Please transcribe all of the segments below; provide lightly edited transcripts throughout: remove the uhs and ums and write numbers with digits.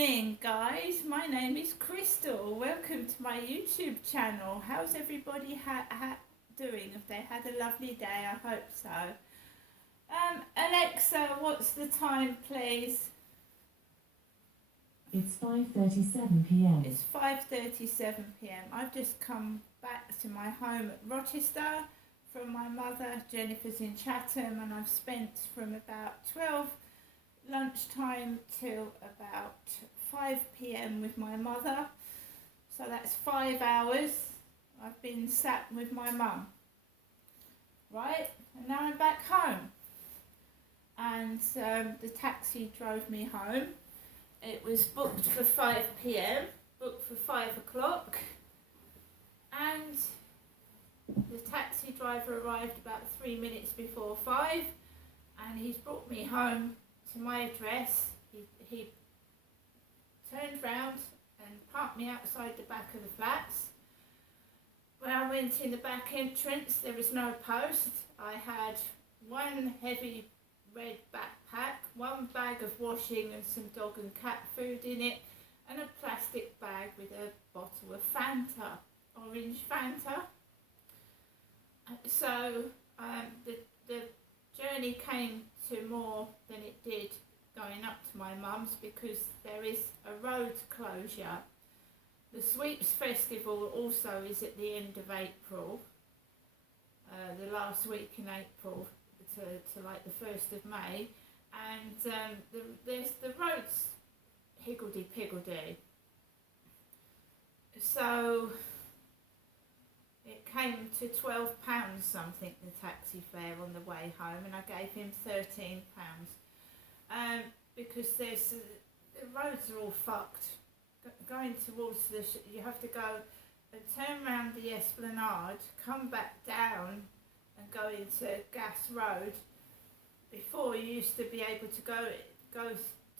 evening, guys. My name is Crystal. Welcome to my YouTube channel. How's everybody doing? If they had a lovely day, I hope so. Alexa, what's the time, please? It's 5:37 p.m. It's 5:37 p.m. I've just come back to my home at Rochester from my mother. Jennifer's in Chatham, and I've spent from about 12 lunchtime till about 5 p.m. with my mother. So that's 5 hours I've been sat with my mum. Right? And now I'm back home. And the taxi drove me home. It was booked for 5 p.m., booked for 5 o'clock. And the taxi driver arrived about 3 minutes before 5. And he's brought me home to my address. He turned round and parked me outside the back of the flats. When I went in the back entrance, there was no post. I had one heavy red backpack, one bag of washing and some dog and cat food in it, and a plastic bag with a bottle of Fanta, orange Fanta. So the journey came to more than it did going up to my mum's because there is a road closure. The Sweeps Festival also is at the end of April, the last week in April to like the 1st of May, and there's the roads higgledy-piggledy. So it came to £12 something, the taxi fare on the way home, and I gave him £13 because the roads are all fucked. Going towards you have to go and turn round the Esplanade, come back down and go into Gas Road. Before you used to be able to go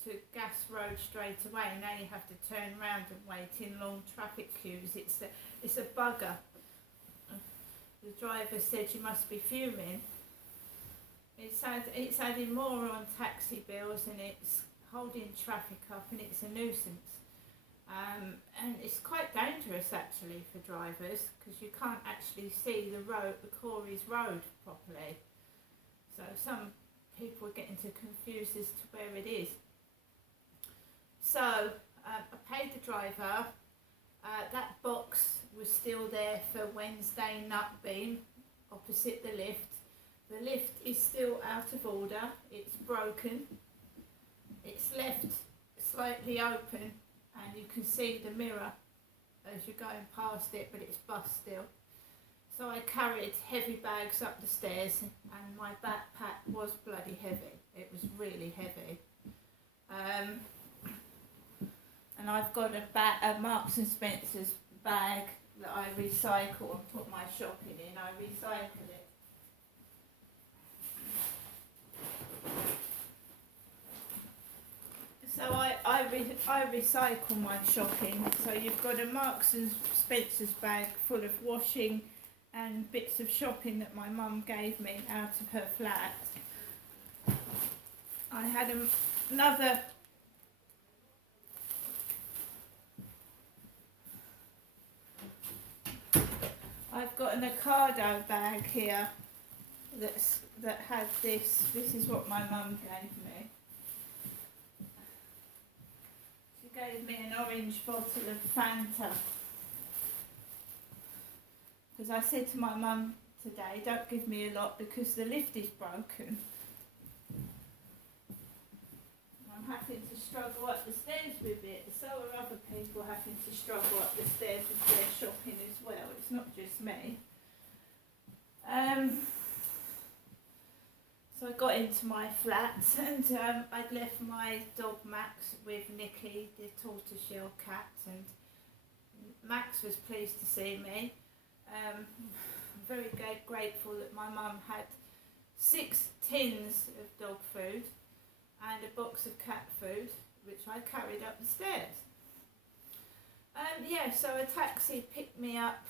to Gas Road straight away. Now you have to turn round and wait in long traffic queues. It's a bugger. The driver said you must be fuming. It's adding more on taxi bills, and it's holding traffic up, and it's a nuisance. And it's quite dangerous actually for drivers because you can't actually see the Corey's Road properly. So some people are getting confused as to where it is. So I paid the driver. That box was still there for Wednesday Nutbeam opposite the lift. The lift is still out of order. It's broken. It's left slightly open, and you can see the mirror as you're going past it, but it's bust still. So I carried heavy bags up the stairs, and my backpack was bloody heavy. It was really heavy. And I've got a Marks and Spencer's bag that I recycle and put my shopping in. I recycle it. So I recycle my shopping. So you've got a Marks and Spencer's bag full of washing and bits of shopping that my mum gave me out of her flat. I had another I've got an Ocado bag here that had this. This is what my mum gave me. She gave me an orange bottle of Fanta. Because I said to my mum today, don't give me a lot because the lift is broken. I'm having to struggle up the stairs with it. So are other people having to struggle up the stairs with their shopping as well. It's not just me. So I got into my flat, and I'd left my dog Max with Nikki, the tortoiseshell cat, and Max was pleased to see me. I'm very grateful that my mum had 6 tins of dog food and a box of cat food, which I carried up the stairs. So a taxi picked me up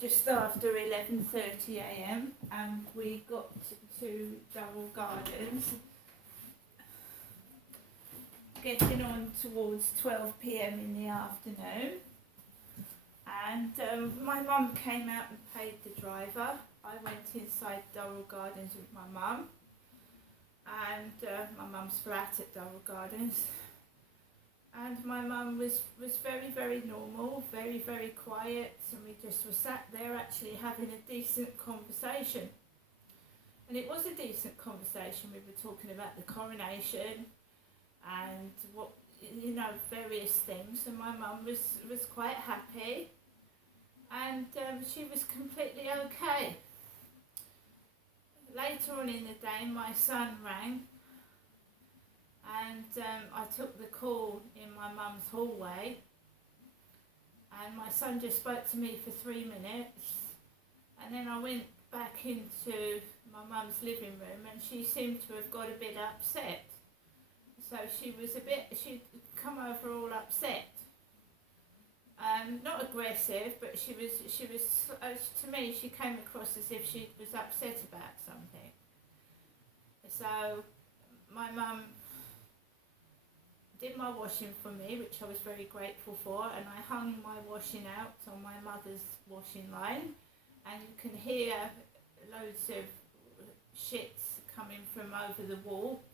just after 11:30 a.m. and we got to Durrell Gardens. getting on towards 12 p.m. in the afternoon, and my mum came out and paid the driver. I went inside Durrell Gardens with my mum, and my mum's flat at Durrell Gardens. And my mum was very, very normal, very, very quiet, and we just were sat there actually having a decent conversation. And it was a decent conversation. We were talking about the coronation and what, various things. And my mum was quite happy, and she was completely okay. Later on in the day, my son rang, and I took the call in my mum's hallway, and my son just spoke to me for 3 minutes, and then I went back into my mum's living room, and she seemed to have got a bit upset. So she'd come over all upset. Not aggressive, but she was, to me, she came across as if she was upset about something. So my mum did my washing for me, which I was very grateful for, and I hung my washing out on my mother's washing line, and you can hear loads of shits coming from over the wall.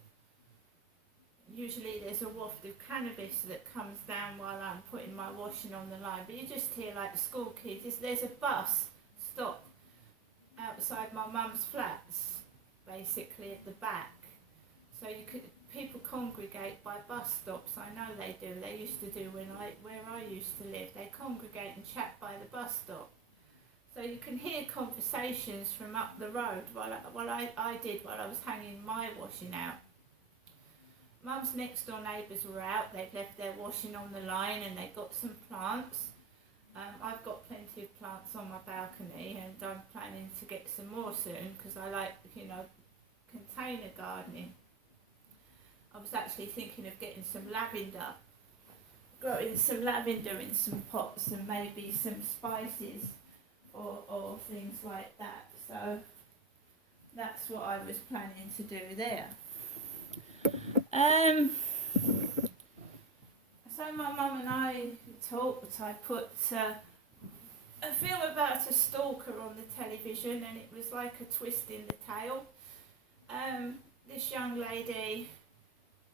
Usually there's a waft of cannabis that comes down while I'm putting my washing on the line, but you just hear like the school kids. There's a bus stop outside my mum's flats, basically at the back. So people congregate by bus stops. I know they do. They used to do where I used to live. They congregate and chat by the bus stop. So you can hear conversations from up the road while I did while I was hanging my washing out. Mum's next door neighbours were out. They'd left their washing on the line, and they got some plants. I've got plenty of plants on my balcony, and I'm planning to get some more soon because I like, container gardening. I was actually thinking of getting some lavender, growing some lavender in some pots, and maybe some spices or things like that. So that's what I was planning to do there. So my mum and I talked. I put a film about a stalker on the television, and it was like a twist in the tale. This young lady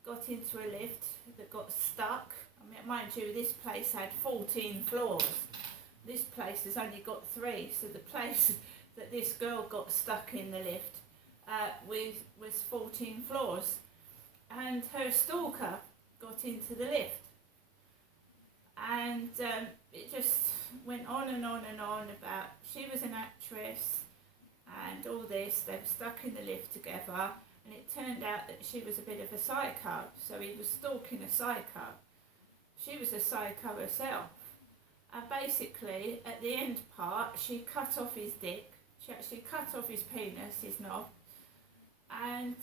got into a lift that got stuck. I mean, mind you, this place had 14 floors. This place has only got 3, so the place that this girl got stuck in the lift was 14 floors. And her stalker got into the lift. And it just went on and on and on about she was an actress and all this. They were stuck in the lift together, and it turned out that she was a bit of a psycho. So he was stalking a psycho. She was a psycho herself. And basically, at the end part, she cut off his dick. She actually cut off his penis, his knob, and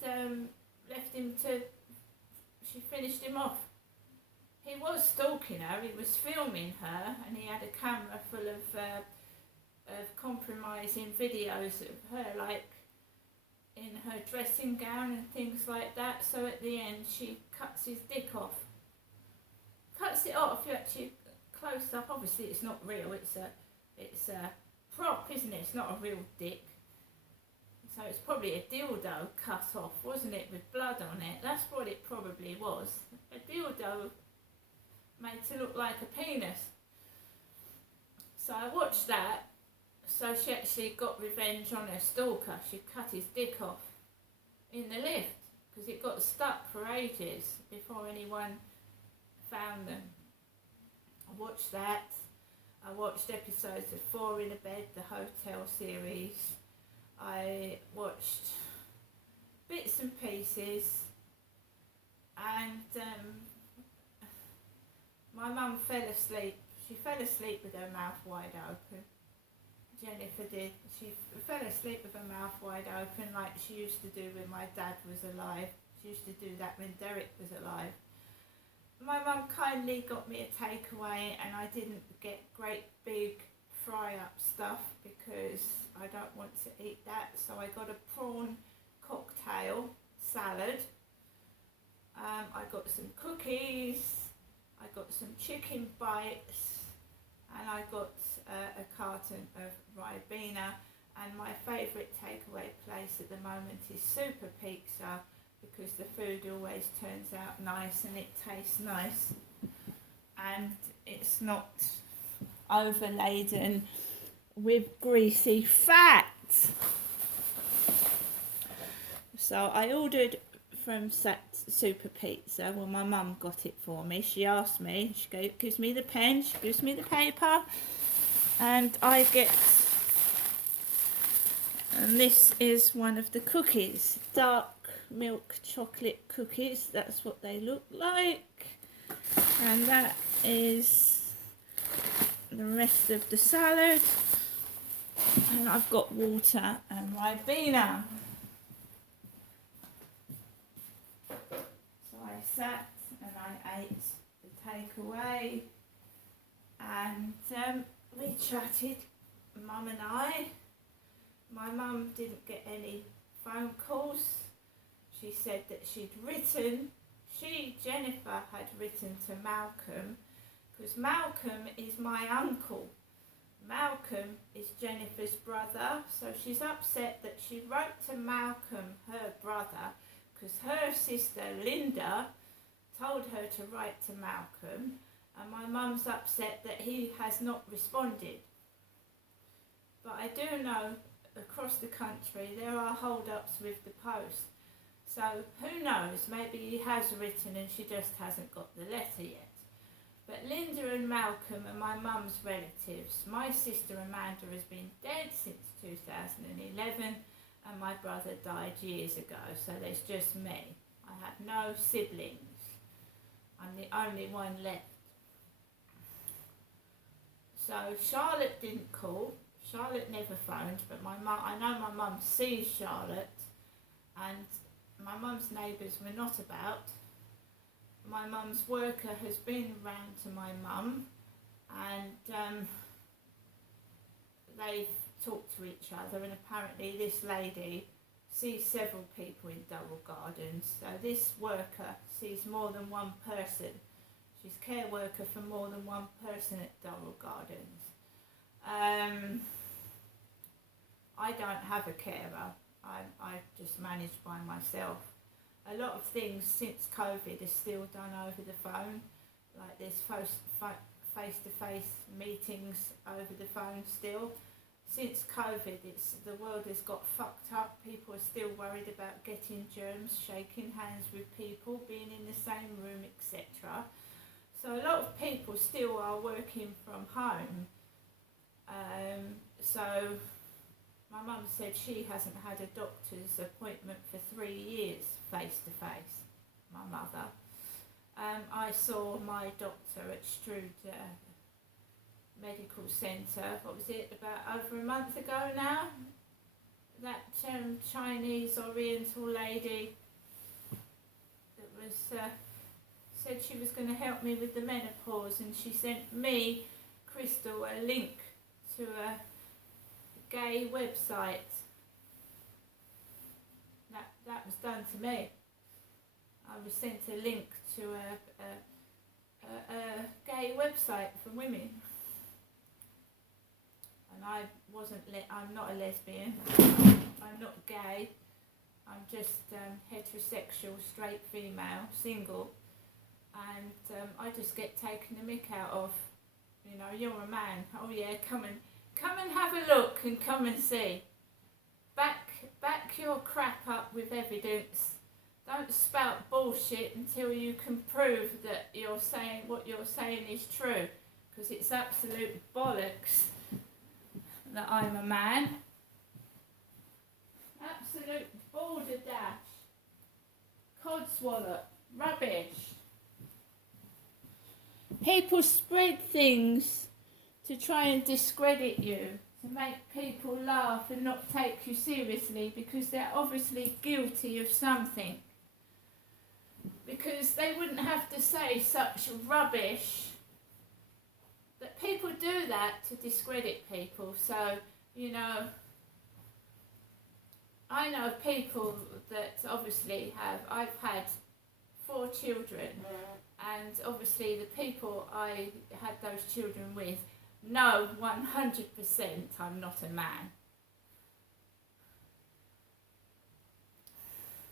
left him to... She finished him off. He was stalking her, he was filming her, and he had a camera full of compromising videos of her, like in her dressing gown and things like that. So at the end, she cuts his dick off. Cuts it off, you actually close up. Obviously, it's not real. It's a prop, isn't it? It's not a real dick. So it's probably a dildo cut off, wasn't it, with blood on it? That's what it probably was. A dildo made to look like a penis. So I watched that. So she actually got revenge on her stalker. She cut his dick off in the lift because it got stuck for ages before anyone found them. I watched that. I watched episodes of 4 in a Bed, the hotel series. I watched bits and pieces, and my mum fell asleep. She fell asleep with her mouth wide open. Jennifer did. She fell asleep with her mouth wide open like she used to do when my dad was alive. She used to do that when Derek was alive. My mum kindly got me a takeaway, and I didn't get great big fry up stuff because I don't want to eat that. So I got a prawn cocktail salad. I got some cookies, I got some chicken bites, and I got a carton of Ribena. And my favourite takeaway place at the moment is Super Pizza, because the food always turns out nice and it tastes nice and it's not overladen with greasy fat. So I ordered from Super Pizza. Well, my mum got it for me. She asked me, gives me the pen, she gives me the paper, and I get, and this is one of the cookies, dark milk chocolate cookies. That's what they look like. And that is the rest of the salad. And I've got water and Ribena. So I sat and I ate the takeaway, and we chatted, Mum and I. My mum didn't get any phone calls. She said that Jennifer had written to Malcolm, because Malcolm is my uncle. Malcolm is Jennifer's brother, so she's upset that she wrote to Malcolm, her brother, because her sister Linda told her to write to Malcolm, and my mum's upset that he has not responded. But I do know across the country there are hold-ups with the post. So who knows, maybe he has written and she just hasn't got the letter yet. But Linda and Malcolm are my mum's relatives. My sister Amanda has been dead since 2011 and my brother died years ago, so there's just me. I have no siblings. I'm the only one left. So Charlotte didn't call. Charlotte never phoned, but I know my mum sees Charlotte, and my mum's neighbours were not about. My mum's worker has been round to my mum, and they've talked to each other, and apparently this lady sees several people in Durrell Gardens. So this worker sees more than one person. She's care worker for more than one person at Durrell Gardens. I don't have a carer. I just manage by myself. A lot of things since COVID are still done over the phone, like there's face-to-face meetings over the phone still. Since COVID, the world has got fucked up. People are still worried about getting germs, shaking hands with people, being in the same room, etc. So a lot of people still are working from home. So my mum said she hasn't had a doctor's appointment for 3 years face-to-face, my mother. I saw my doctor at Strood Medical Centre, what was it, about over a month ago now? That Chinese Oriental lady that was said she was going to help me with the menopause, and she sent me, Crystal, a link to a gay website. That was done to me. I was sent a link to a gay website for women, and I'm not a lesbian. I'm not gay. I'm just heterosexual, straight female, single, and I just get taken the mick out of. You know, you're a man. Oh yeah, come and have a look and come and see. Back your crap up with evidence. Don't spout bullshit until you can prove that what you're saying is true, because it's absolute bollocks that I'm a man. Absolute balderdash, codswallop, rubbish. People spread things to try and discredit you, to make people laugh and not take you seriously, because they're obviously guilty of something. Because they wouldn't have to say such rubbish. But people do that to discredit people. So, you know, I know people that obviously I've had 4 children, and obviously the people I had those children with know 100% I'm not a man.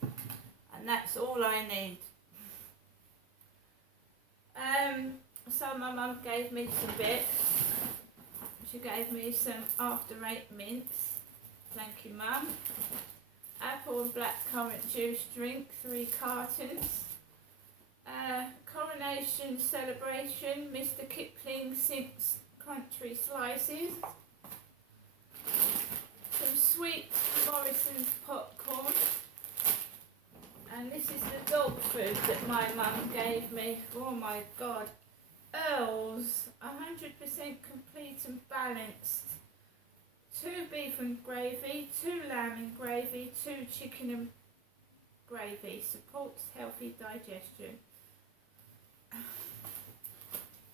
And that's all I need. So my mum gave me some bits. She gave me some After 8 mints. Thank you, Mum. Apple and blackcurrant juice drink, 3 cartons. Coronation Celebration, Mr. Kipling Simp's Country Slices. Some sweet Morrison's popcorn. And this is the dog food that my mum gave me. Oh my God. Earl's, 100% complete and balanced. 2 beef and gravy, 2 lamb and gravy, 2 chicken and gravy. Supports healthy digestion.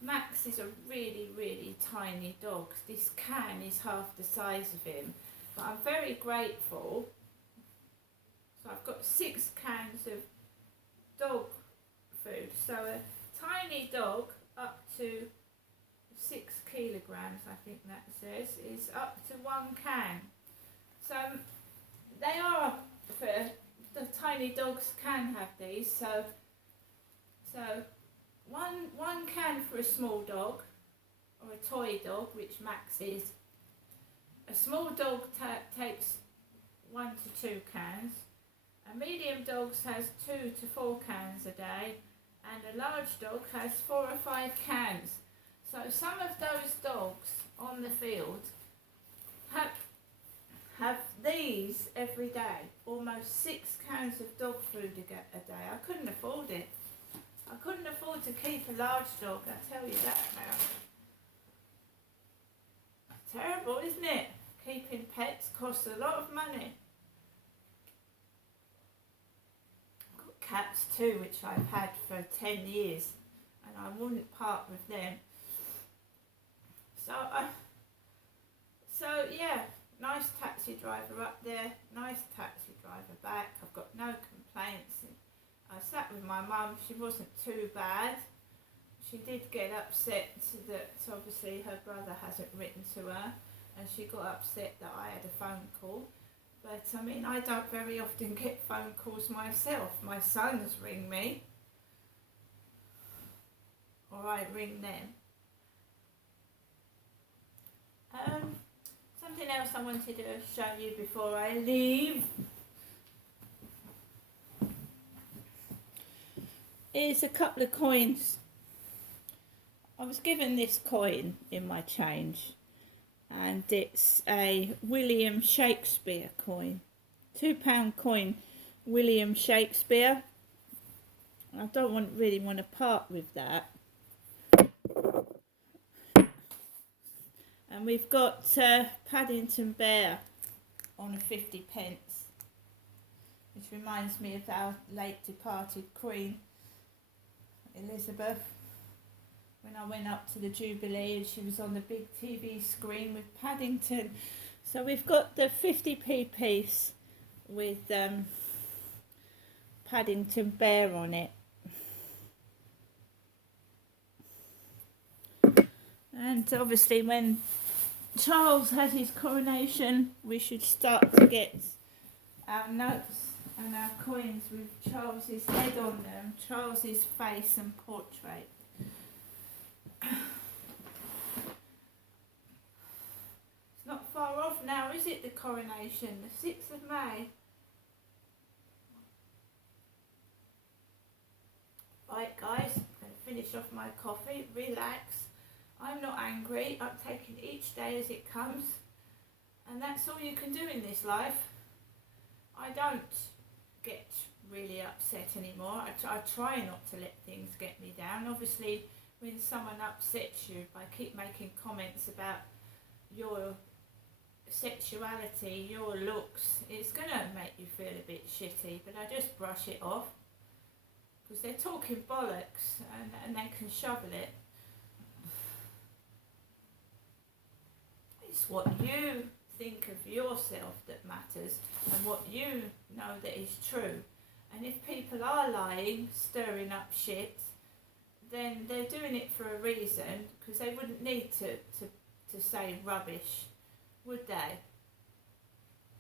Max is a really, really tiny dog. This can is half the size of him. But I'm very grateful. So I've got 6 cans of dog food. So a tiny dog up to 6 kilograms, I think that says, is up to 1 can. So they are, for the tiny dogs can have these. So one can for a small dog, or a toy dog, which Max is. A small dog takes 1 to 2 cans. A medium dog has 2 to 4 cans a day, and a large dog has 4 or 5 cans. So some of those dogs on the field have these every day, almost 6 cans of dog food a day. I couldn't afford it. I couldn't afford to keep a large dog, I tell you that now. Terrible, isn't it? Keeping pets costs a lot of money. I've got cats too, which I've had for 10 years, and I wouldn't part with them. So yeah, nice taxi driver up there, nice taxi driver back. I've got no complaints. I sat with my mum, she wasn't too bad. She did get upset that obviously her brother hasn't written to her, and she got upset that I had a phone call. But I mean, I don't very often get phone calls myself. My sons ring me, or I ring them. Something else I wanted to show you before I leave is a couple of coins. I was given this coin in my change, and it's a William Shakespeare coin, £2 coin, William Shakespeare. I don't really want to part with that. And we've got Paddington Bear on a 50p, which reminds me of our late departed Queen Elizabeth. When I went up to the Jubilee and she was on the big TV screen with Paddington. So we've got the 50p piece with Paddington Bear on it. And obviously when Charles has his coronation, we should start to get our notes and our coins with Charles's head on them, Charles's face and portrait. It's not far off now, is it, the coronation? The 6th of May. Right guys, I'm going to finish off my coffee, relax. I'm not angry, I'm taking each day as it comes, and that's all you can do in this life. I don't get really upset anymore. I try not to let things get me down. Obviously, when someone upsets you, if I keep making comments about your sexuality, your looks, it's going to make you feel a bit shitty, but I just brush it off, because they're talking bollocks, and they can shovel it. It's what you think of yourself that matters, and what you know that is true. And if people are lying, stirring up shit, then they're doing it for a reason, because they wouldn't need to say rubbish, would they?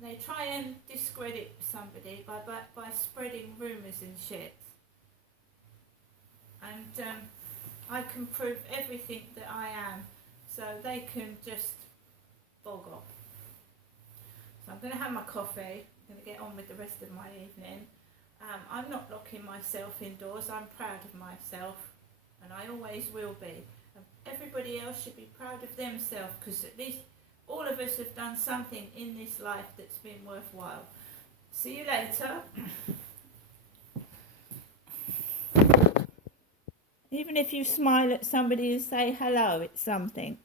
They try and discredit somebody by spreading rumours and shit. And I can prove everything that I am, so they can just bog off. So I'm going to have my coffee, I'm going to get on with the rest of my evening. I'm not locking myself indoors, I'm proud of myself, and I always will be. And everybody else should be proud of themselves, because at least all of us have done something in this life that's been worthwhile. See you later. Even if you smile at somebody and say hello, it's something.